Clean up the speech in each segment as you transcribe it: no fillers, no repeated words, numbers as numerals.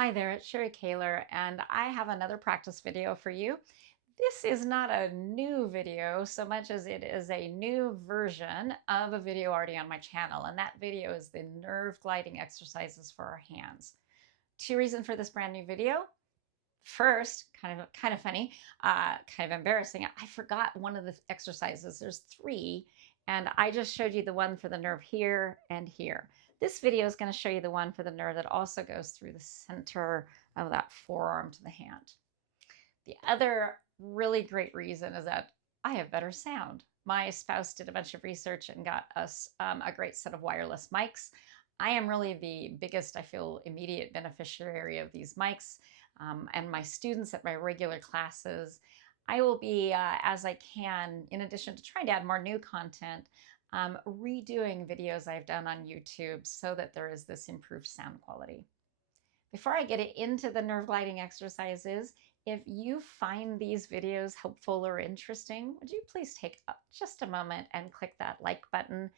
Hi there, it's Sherry Kaler, and I have another practice video for you. This is not a new video so much as it is a new version of a video already on my channel, and that video is the nerve gliding exercises for our hands. Two reasons for this brand new video. First, kind of funny, kind of embarrassing. I forgot one of the exercises. There's three, and I just showed you the one for the nerve here and here. This video is going to show you the one for the nerve that also goes through the center of that forearm to the hand. The other really great reason is that I have better sound. My spouse did a bunch of research and got us a great set of wireless mics. I am really the biggest, I feel, immediate beneficiary of these mics. And my students at my regular classes, I will be, as I can, in addition to trying to add more new content, redoing videos I've done on YouTube so that there is this improved sound quality. Before I get into the nerve gliding exercises, if you find these videos helpful or interesting, would you please take just a moment and click that like button?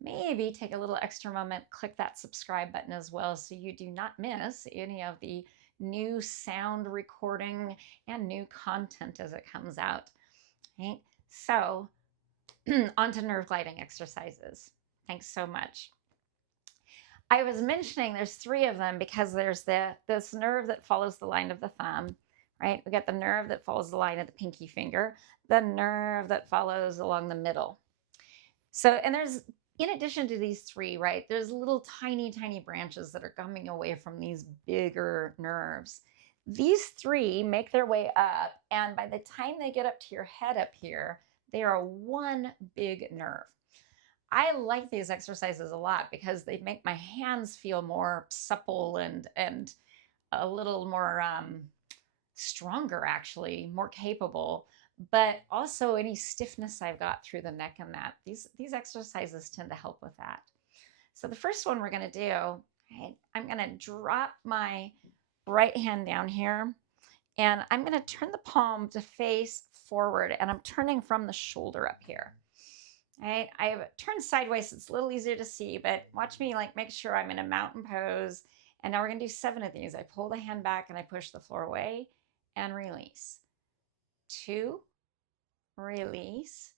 Maybe take a little extra moment, click that subscribe button as well so you do not miss any of the new sound recording and new content as it comes out. Okay, so on to nerve gliding exercises. Thanks so much. I was mentioning there's three of them because there's this nerve that follows the line of the thumb, right? We got the nerve that follows the line of the pinky finger, the nerve that follows along the middle. So, and there's, in addition to these three, right, there's little tiny, tiny branches that are coming away from these bigger nerves. These three make their way up, and by the time they get up to your head up here, they are one big nerve. I like these exercises a lot because they make my hands feel more supple and a little more stronger, actually, more capable. But also any stiffness I've got through the neck and that. These exercises tend to help with that. So the first one we're going to do, right, I'm going to drop my right hand down here and I'm going to turn the palm to face forward, and I'm turning from the shoulder up here. Right, I have it turned sideways, so it's a little easier to see, but watch me make sure I'm in a mountain pose. And now we're gonna do 7 of these. I pull the hand back and I push the floor away and release. 2, release.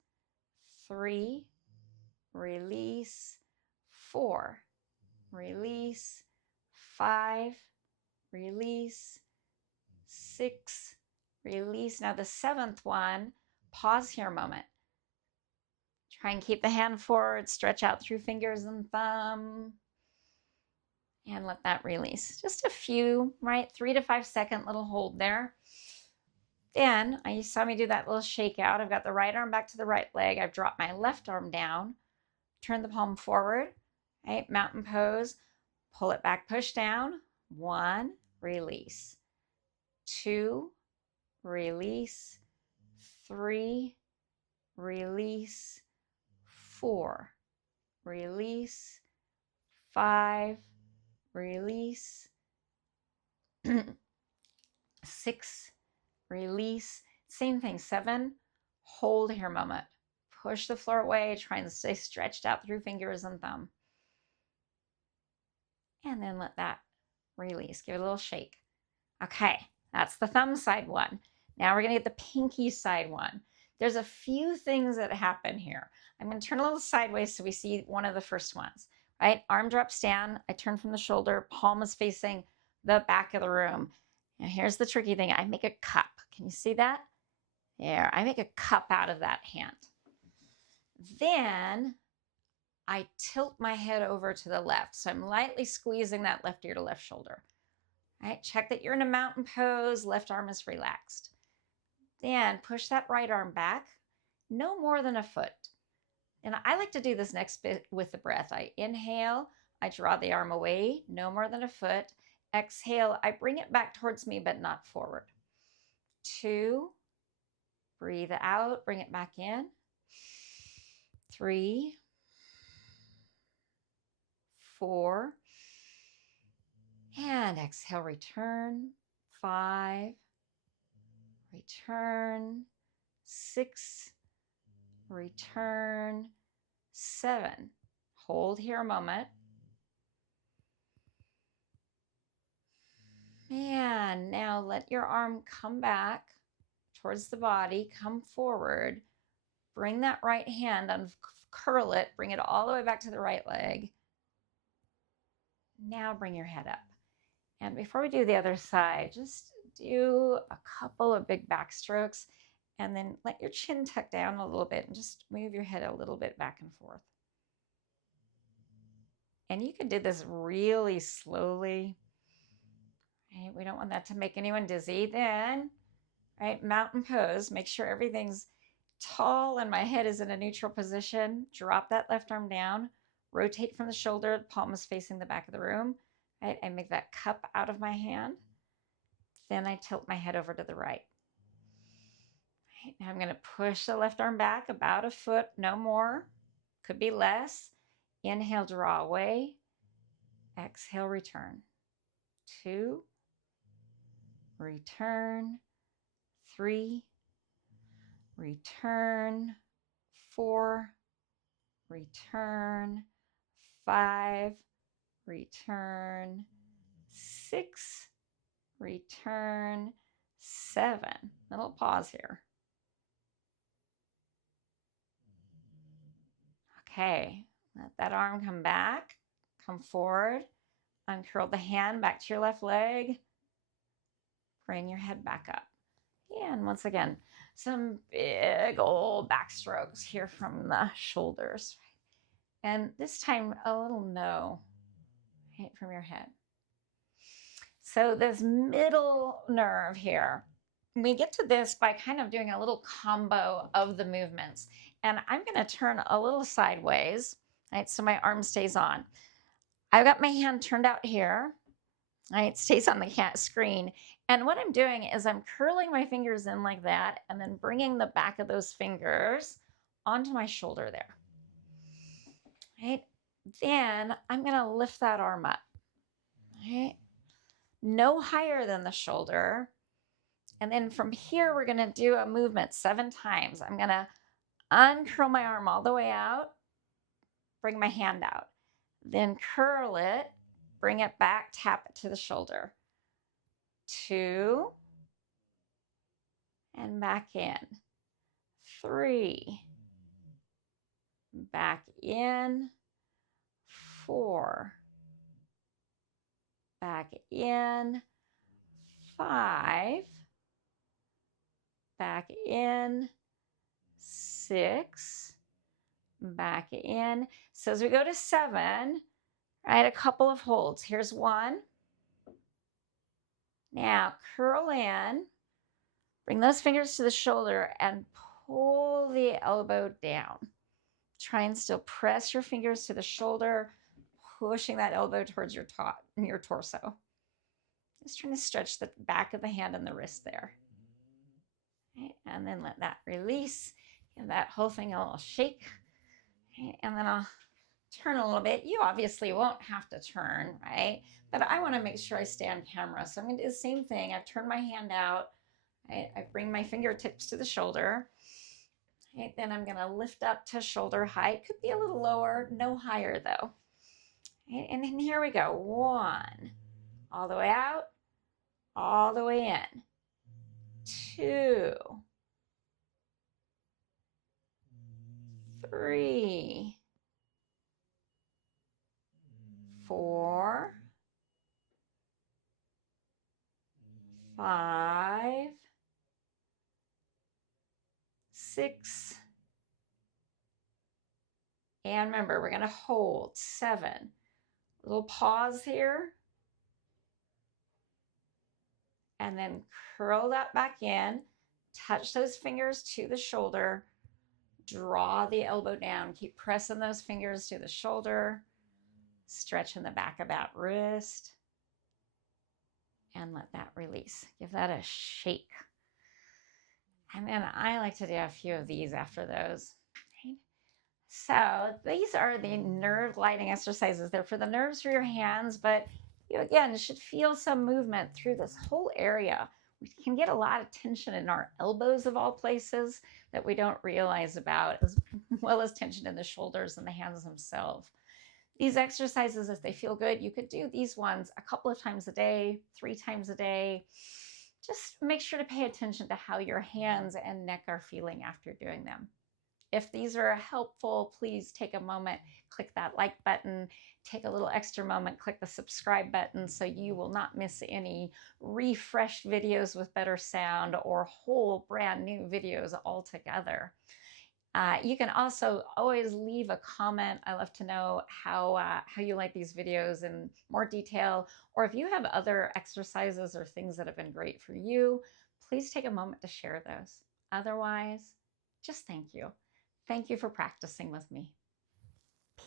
3, release. 4, release. 5, release. 6, release. Now the 7th one, pause here a moment. Try and keep the hand forward, stretch out through fingers and thumb, and let that release. Just a few, right? 3 to 5 second little hold there. Then you saw me do that little shake out. I've got the right arm back to the right leg. I've dropped my left arm down, turn the palm forward, right? Mountain pose, pull it back, push down. 1, release. 2, release. 3, release. 4, release. 5, release. 6, release. Same thing. 7, hold here a moment. Push the floor away, try and stay stretched out through fingers and thumb. And then let that release. Give it a little shake. Okay, that's the thumb side one. Now we're going to get the pinky side one. There's a few things that happen here. I'm going to turn a little sideways so we see one of the first ones, right? Arm drops down. I turn from the shoulder. Palm is facing the back of the room. Now here's the tricky thing. I make a cup. Can you see that? There, I make a cup out of that hand. Then I tilt my head over to the left. So I'm lightly squeezing that left ear to left shoulder. All right, check that you're in a mountain pose. Left arm is relaxed. Then push that right arm back, no more than a foot. And I like to do this next bit with the breath. I inhale, I draw the arm away, no more than a foot. Exhale, I bring it back towards me, but not forward. 2, breathe out, bring it back in. 3, 4, and exhale, return. 5, return. 6, return. 7, hold here a moment. let your arm come back towards the body, come forward, bring that right hand, uncurl it, bring it all the way back to the right leg. Now bring your head up. And before we do the other side, just do a couple of big back strokes and then let your chin tuck down a little bit and just move your head a little bit back and forth. And you can do this really slowly. Right? We don't want that to make anyone dizzy. Then, right, mountain pose, make sure everything's tall and my head is in a neutral position. Drop that left arm down, rotate from the shoulder, the palm is facing the back of the room, right? I make that cup out of my hand. Then I tilt my head over to the right. Right, now I'm going to push the left arm back about a foot, no more. Could be less. Inhale, draw away. Exhale, return. 2, return. 3, return. 4, return. 5, return. 6, return. 7. Little pause here. Okay, let that arm come back, come forward, uncurl the hand back to your left leg, bring your head back up. And once again, some big old back strokes here from the shoulders. And this time, a little no, right, from your head. So this middle nerve here, we get to this by kind of doing a little combo of the movements. And I'm going to turn a little sideways, right, so my arm stays on. I've got my hand turned out here, right, it stays on the screen. And what I'm doing is I'm curling my fingers in like that and then bringing the back of those fingers onto my shoulder there, right? Then I'm going to lift that arm up, right? No higher than the shoulder. And then from here, we're going to do a movement 7 times. I'm going to uncurl my arm all the way out, bring my hand out, then curl it, bring it back, tap it to the shoulder. 2, and back in. 3, back in. 4, back in. 5, back in. 6, back in. So as we go to 7, right, a couple of holds. Here's 1. Now curl in, bring those fingers to the shoulder and pull the elbow down. Try and still press your fingers to the shoulder, pushing that elbow towards your torso. Just trying to stretch the back of the hand and the wrist there. Okay, and then let that release. Give that whole thing a little shake. Okay, and then I'll turn a little bit. You obviously won't have to turn, right? But I want to make sure I stay on camera. So I'm going to do the same thing. I've turned my hand out. Right? I bring my fingertips to the shoulder. Okay, then I'm going to lift up to shoulder height. Could be a little lower, no higher though. Okay, and then here we go. 1, all the way out, all the way in. 2, 3, 4, 5, 6, and remember, we're going to hold 7. Little pause here. And then curl that back in, touch those fingers to the shoulder, draw the elbow down, keep pressing those fingers to the shoulder, stretching the back of that wrist, and let that release. Give that a shake. And then I like to do a few of these after those. Right? So these are the nerve gliding exercises. They're for the nerves for your hands, but you again should feel some movement through this whole area. We can get a lot of tension in our elbows of all places that we don't realize about, as well as tension in the shoulders and the hands themselves. These exercises, if they feel good, you could do these ones a couple of times a day, 3 times a day. Just make sure to pay attention to how your hands and neck are feeling after doing them. If these are helpful, please take a moment, click that like button, take a little extra moment, click the subscribe button so you will not miss any refreshed videos with better sound or whole brand new videos altogether. You can also always leave a comment. I love to know how you like these videos in more detail, or if you have other exercises or things that have been great for you, please take a moment to share those. Otherwise, just thank you. Thank you for practicing with me.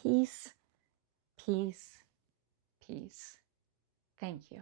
Peace, peace, peace. Thank you.